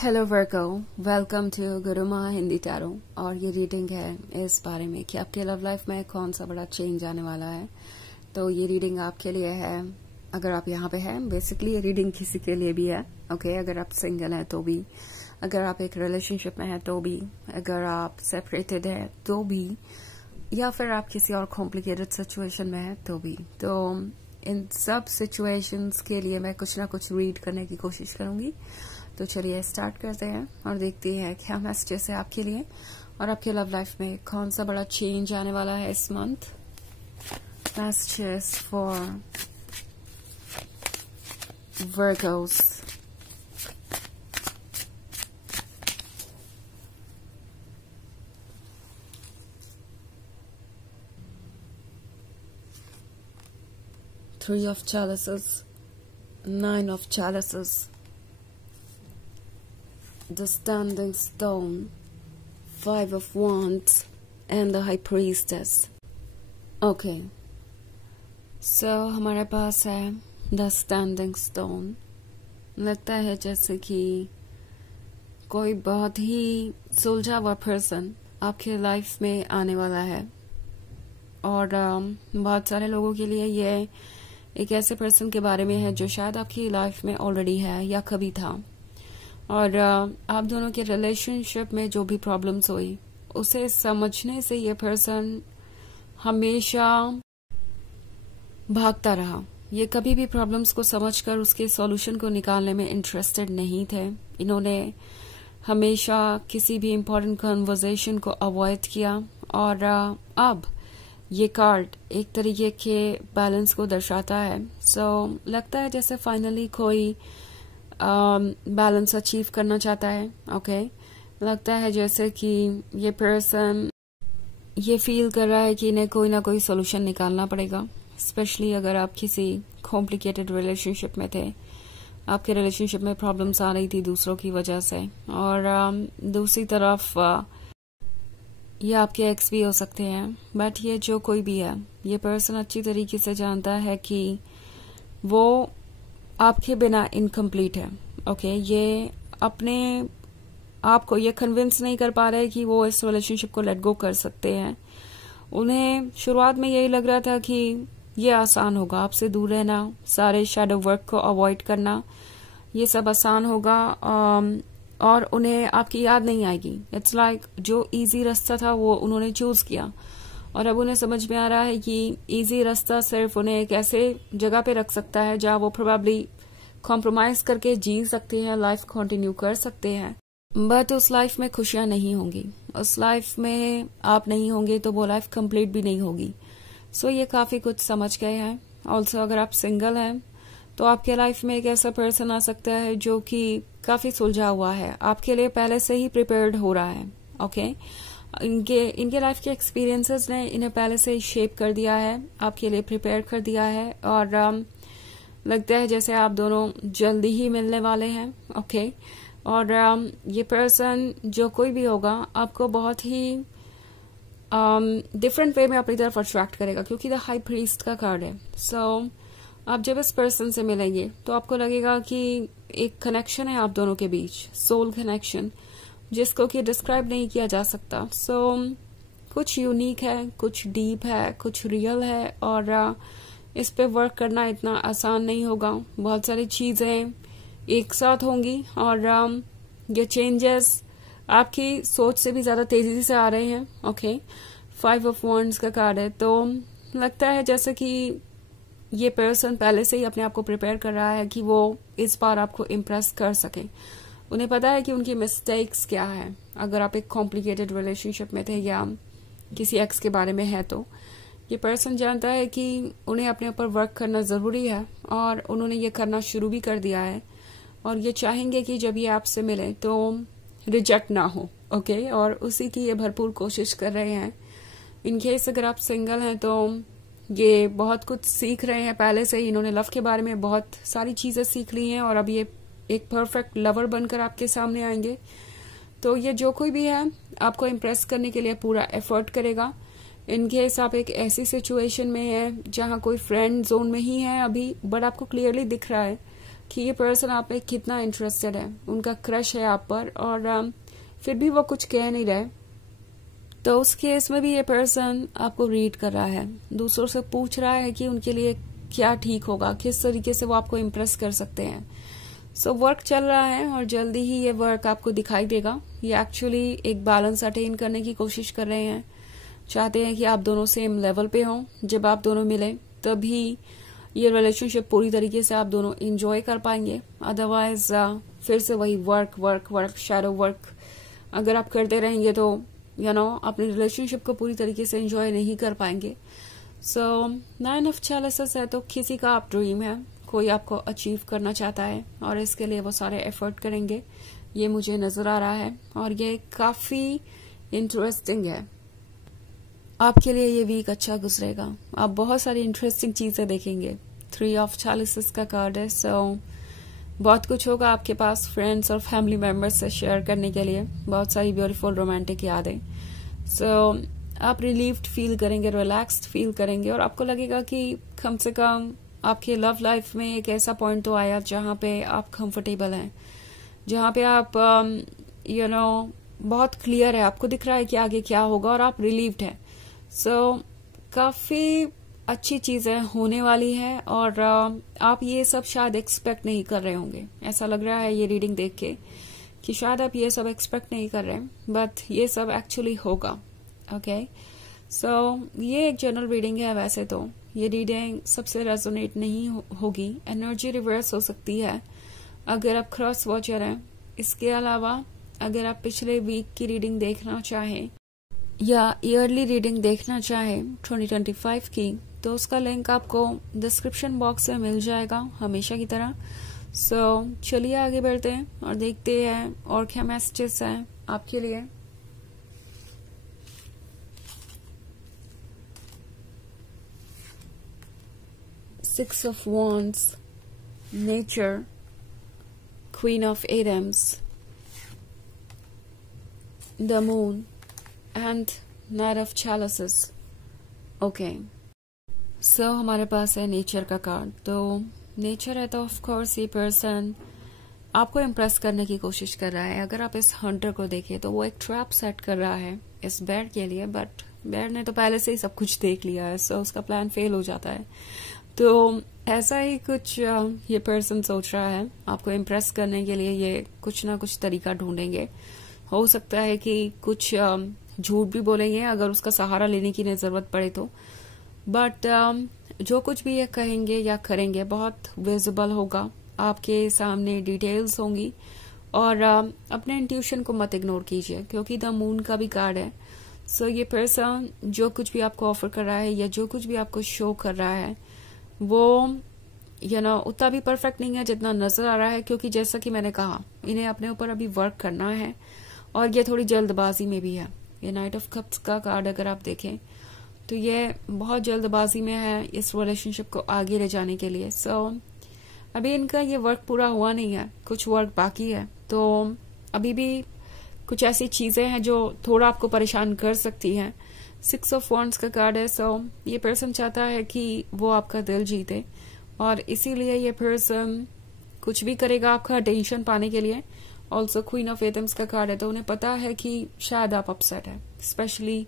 Hello वर्को, welcome to Guruma Hindi tarot. और ये रीडिंग है इस बारे में कि आपके लव लाइफ में कौन सा बड़ा चेंज आने वाला है। तो ये रीडिंग आपके लिए है अगर आप यहाँ पे हैं। बेसिकली ये रीडिंग किसी के लिए भी है, ओके। अगर आप सिंगल हैं तो भी, अगर आप एक रिलेशनशिप में हैं तो भी, अगर आप सेपरेटेड हैं तो भी, या फिर आप किसी और कॉम्प्लिकेटेड सिचुएशन में हैं तो भी। तो इन सब सिचुएशंस के लिए मैं कुछ ना कुछ रीड करने की कोशिश करूंगी। तो चलिए स्टार्ट करते हैं और देखते हैं क्या मैसेजेस है आपके लिए और आपके लव लाइफ में कौन सा बड़ा चेंज आने वाला है इस month. Messages for Virgo's. Three of chalices, Nine of chalices, the standing stone, Five of wands, and the high priestess. Okay, so हमारे पास है the standing stone। लगता है जैसे कि कोई बहुत ही सुलझा हुआ पर्सन आपके लाइफ में आने वाला है और बहुत सारे लोगों के लिए ये एक ऐसे पर्सन के बारे में है जो शायद आपकी लाइफ में ऑलरेडी है या कभी था। और आप दोनों के रिलेशनशिप में जो भी प्रॉब्लम्स हुई उसे समझने से ये पर्सन हमेशा भागता रहा। ये कभी भी प्रॉब्लम्स को समझकर उसके सॉल्यूशन को निकालने में इंटरेस्टेड नहीं थे। इन्होंने हमेशा किसी भी इम्पोर्टेंट कन्वर्सेशन को अवॉइड किया और अब ये कार्ड एक तरीके के बैलेंस को दर्शाता है। सो लगता है जैसे फाइनली कोई बैलेंस अचीव करना चाहता है। ओके, लगता है जैसे कि ये पर्सन ये फील कर रहा है कि इन्हें कोई ना कोई सोल्यूशन निकालना पड़ेगा। स्पेशली अगर आप किसी कॉम्प्लिकेटेड रिलेशनशिप में थे, आपके रिलेशनशिप में प्रॉब्लम्स आ रही थी दूसरों की वजह से, और दूसरी तरफ ये आपके एक्स भी हो सकते हैं। बट ये जो कोई भी है, ये पर्सन अच्छी तरीके से जानता है कि वो आपके बिना इनकम्प्लीट है। ओके, ये अपने आप को ये कन्विंस नहीं कर पा रहे कि वो इस रिलेशनशिप को लेट गो कर सकते हैं। उन्हें शुरुआत में यही लग रहा था कि ये आसान होगा, आपसे दूर रहना, सारे शैडो वर्क को अवॉइड करना, ये सब आसान होगा और उन्हें आपकी याद नहीं आएगी। इट्स लाइक जो इजी रास्ता था वो उन्होंने चूज किया और अब उन्हें समझ में आ रहा है कि इजी रास्ता सिर्फ उन्हें एक ऐसे जगह पे रख सकता है जहां वो प्रोबेबली कॉम्प्रोमाइज करके जी सकते हैं, लाइफ कंटिन्यू कर सकते हैं। बट उस लाइफ में खुशियां नहीं होंगी, उस लाइफ में आप नहीं होंगे तो वो लाइफ कंप्लीट भी नहीं होगी। सो ये काफी कुछ समझ गए हैं। ऑल्सो अगर आप सिंगल हैं तो आपके लाइफ में एक ऐसा पर्सन आ सकता है जो कि काफी सुलझा हुआ है, आपके लिए पहले से ही प्रिपेयर्ड हो रहा है। ओके, इनके लाइफ के एक्सपीरियंसेस ने इन्हें पहले से ही शेप कर दिया है, आपके लिए प्रिपेयर कर दिया है और लगता है जैसे आप दोनों जल्दी ही मिलने वाले हैं। ओके, और ये पर्सन जो कोई भी होगा आपको बहुत ही डिफरेंट वे में अपनी तरफ अट्रैक्ट करेगा क्योंकि द हाई प्रीस्ट का कार्ड है। सो आप जब इस पर्सन से मिलेंगे तो आपको लगेगा कि एक कनेक्शन है आप दोनों के बीच, सोल कनेक्शन, जिसको कि डिस्क्राइब नहीं किया जा सकता। सो कुछ यूनिक है, कुछ डीप है, कुछ रियल है और इस पे वर्क करना इतना आसान नहीं होगा। बहुत सारी चीजें एक साथ होंगी और ये चेंजेस आपकी सोच से भी ज्यादा तेजी से आ रहे हैं। ओके, 5 ऑफ wands का कार्ड है। तो लगता है जैसे कि ये पर्सन पहले से ही अपने आप को प्रिपेयर कर रहा है कि वो इस बार आपको इम्प्रेस कर सके। उन्हें पता है कि उनकी मिस्टेक्स क्या है। अगर आप एक कॉम्प्लिकेटेड रिलेशनशिप में थे या किसी एक्स के बारे में है तो ये पर्सन जानता है कि उन्हें अपने ऊपर वर्क करना जरूरी है और उन्होंने ये करना शुरू भी कर दिया है और ये चाहेंगे कि जब ये आपसे मिले तो रिजेक्ट ना हो। ओके, और उसी की ये भरपूर कोशिश कर रहे हैं। इनकेस अगर आप सिंगल हैं तो ये बहुत कुछ सीख रहे हैं पहले से ही। इन्होंने लव के बारे में बहुत सारी चीजें सीख ली हैं और अब ये एक परफेक्ट लवर बनकर आपके सामने आएंगे। तो ये जो कोई भी है आपको इम्प्रेस करने के लिए पूरा एफर्ट करेगा। इनकेस आप एक ऐसी सिचुएशन में हैं जहां कोई फ्रेंड जोन में ही है अभी, बट आपको क्लियरली दिख रहा है कि ये पर्सन आप में कितना इंटरेस्टेड है, उनका क्रश है आप पर, और फिर भी वो कुछ कह नहीं रहे। तो उस केस में भी ये पर्सन आपको रीड कर रहा है, दूसरों से पूछ रहा है कि उनके लिए क्या ठीक होगा, किस तरीके से वो आपको इम्प्रेस कर सकते हैं। सो वर्क चल रहा है और जल्दी ही ये वर्क आपको दिखाई देगा। ये एक्चुअली एक बैलेंस अटेन करने की कोशिश कर रहे हैं, चाहते हैं कि आप दोनों सेम लेवल पे हों। जब आप दोनों मिलें तभी ये रिलेशनशिप पूरी तरीके से आप दोनों एंजॉय कर पाएंगे। अदरवाइज फिर से वही work work work shadow work अगर आप करते रहेंगे तो अपनी रिलेशनशिप को पूरी तरीके से एंजॉय नहीं कर पाएंगे। सो 9 ऑफ चैलेंजेस है तो किसी का आप ड्रीम है, कोई आपको अचीव करना चाहता है और इसके लिए वो सारे एफर्ट करेंगे, ये मुझे नजर आ रहा है और ये काफी इंटरेस्टिंग है। आपके लिए ये वीक अच्छा गुजरेगा, आप बहुत सारी इंटरेस्टिंग चीजें देखेंगे। 3 ऑफ चैलेंजेस का कार्ड है। सो बहुत कुछ होगा आपके पास फ्रेंड्स और फैमिली मेंबर्स से शेयर करने के लिए, बहुत सारी ब्यूटीफुल रोमांटिक यादें। सो आप रिलीव्ड फील करेंगे, रिलैक्स्ड फील करेंगे और आपको लगेगा कि कम से कम आपके लव लाइफ में एक ऐसा पॉइंट तो आया जहां पे आप कंफर्टेबल हैं, जहां पे आप बहुत क्लियर है, आपको दिख रहा है कि आगे क्या होगा और आप रिलीव्ड हैं। सो काफी अच्छी चीजें होने वाली है और आप ये सब शायद एक्सपेक्ट नहीं कर रहे होंगे। ऐसा लग रहा है ये रीडिंग देख के कि शायद आप ये सब एक्सपेक्ट नहीं कर रहे, बट ये सब एक्चुअली होगा। ओके, सो ये एक जनरल रीडिंग है। वैसे तो ये रीडिंग सबसे रेजोनेट नहीं होगी, एनर्जी रिवर्स हो सकती है अगर आप क्रॉस वॉचर हैं। इसके अलावा अगर आप पिछले वीक की रीडिंग देखना चाहें या ईयरली रीडिंग देखना चाहें 2025 की, तो उसका लिंक आपको डिस्क्रिप्शन बॉक्स में मिल जाएगा हमेशा की तरह। सो चलिए आगे बढ़ते हैं और देखते हैं और क्या मैसेजेस हैं आपके लिए। Six of Wands, Nature, Queen of Atoms, the Moon and Knight of Chalices. Okay. So हमारे पास है नेचर का कार्ड। तो नेचर है तो ऑफ कोर्स ये पर्सन आपको इम्प्रेस करने की कोशिश कर रहा है। अगर आप इस हंटर को देखें तो वो एक ट्रैप सेट कर रहा है इस बेर के लिए, बट बेर ने तो पहले से ही सब कुछ देख लिया है, सो उसका प्लान फेल हो जाता है। तो ऐसा ही कुछ ये पर्सन सोच रहा है, आपको इम्प्रेस करने के लिए ये कुछ ना कुछ तरीका ढूंढेंगे। हो सकता है कि कुछ झूठ भी बोलेंगे अगर उसका सहारा लेने की जरूरत पड़े तो, बट जो कुछ भी ये कहेंगे या करेंगे बहुत विजिबल होगा, आपके सामने डिटेल्स होंगी। और अपने इंट्यूशन को मत इग्नोर कीजिए क्योंकि द मून का भी कार्ड है। सो ये पर्सन जो कुछ भी आपको ऑफर कर रहा है या जो कुछ भी आपको शो कर रहा है वो उतना भी परफेक्ट नहीं है जितना नजर आ रहा है, क्योंकि जैसा कि मैंने कहा इन्हें अपने ऊपर अभी वर्क करना है और ये थोड़ी जल्दबाजी में भी है। ये नाइट ऑफ कप्स का कार्ड अगर आप देखें तो ये बहुत जल्दबाजी में है इस रिलेशनशिप को आगे ले जाने के लिए। सो अभी इनका ये वर्क पूरा हुआ नहीं है, कुछ वर्क बाकी है। तो अभी भी कुछ ऐसी चीजें हैं जो थोड़ा आपको परेशान कर सकती हैं। 6 ऑफ वॉन्ड्स का कार्ड है। सो ये पर्सन चाहता है कि वो आपका दिल जीते और इसीलिए ये पर्सन कुछ भी करेगा आपका अटेंशन पाने के लिए। ऑल्सो क्वीन ऑफ एटम्स का कार्ड है, तो उन्हें पता है कि शायद आप अपसेट है, स्पेशली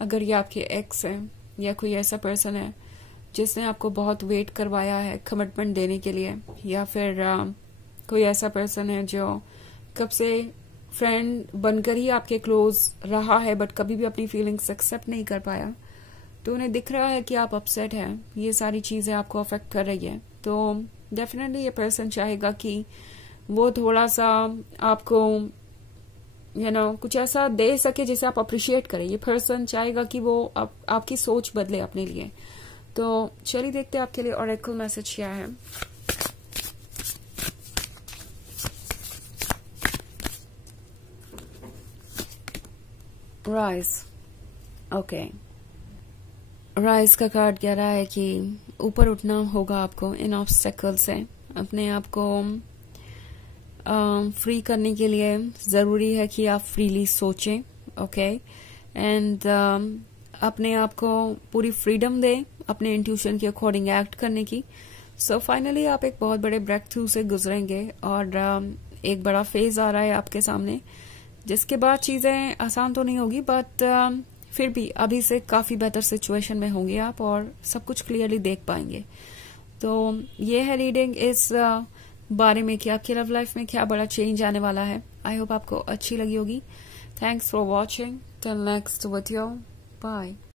अगर ये आपके एक्स है या कोई ऐसा पर्सन है जिसने आपको बहुत वेट करवाया है कमिटमेंट देने के लिए, या फिर कोई ऐसा पर्सन है जो कब से फ्रेंड बनकर ही आपके क्लोज रहा है बट कभी भी अपनी फीलिंग्स एक्सेप्ट नहीं कर पाया। तो उन्हें दिख रहा है कि आप अपसेट हैं, ये सारी चीजें आपको अफेक्ट कर रही है। तो डेफिनेटली ये पर्सन चाहेगा कि वो थोड़ा सा आपको कुछ ऐसा दे सके जिसे आप अप्रिशिएट करें। ये पर्सन चाहेगा कि वो आपकी सोच बदले अपने लिए। तो चलिए देखते हैं आपके लिए ऑरेकल मैसेज क्या है। राइज, ओके, राइज का कार्ड कह रहा है कि ऊपर उठना होगा आपको इन ऑब्स्टेकल से। अपने आप को फ्री करने के लिए जरूरी है कि आप फ्रीली सोचें, ओके, एंड अपने आप को पूरी फ्रीडम दें अपने इंट्यूशन के अकॉर्डिंग एक्ट करने की। सो फाइनली आप एक बहुत बड़े ब्रेक थ्रू से गुजरेंगे और एक बड़ा फेज आ रहा है आपके सामने, जिसके बाद चीजें आसान तो नहीं होगी, बट फिर भी अभी से काफी बेहतर सिचुएशन में होंगे आप और सब कुछ क्लियरली देख पाएंगे। तो ये है रीडिंग इस बारे में कि आपकी लव लाइफ में क्या बड़ा चेंज आने वाला है। आई होप आपको अच्छी लगी होगी। Thanks for watching. Till next video, bye.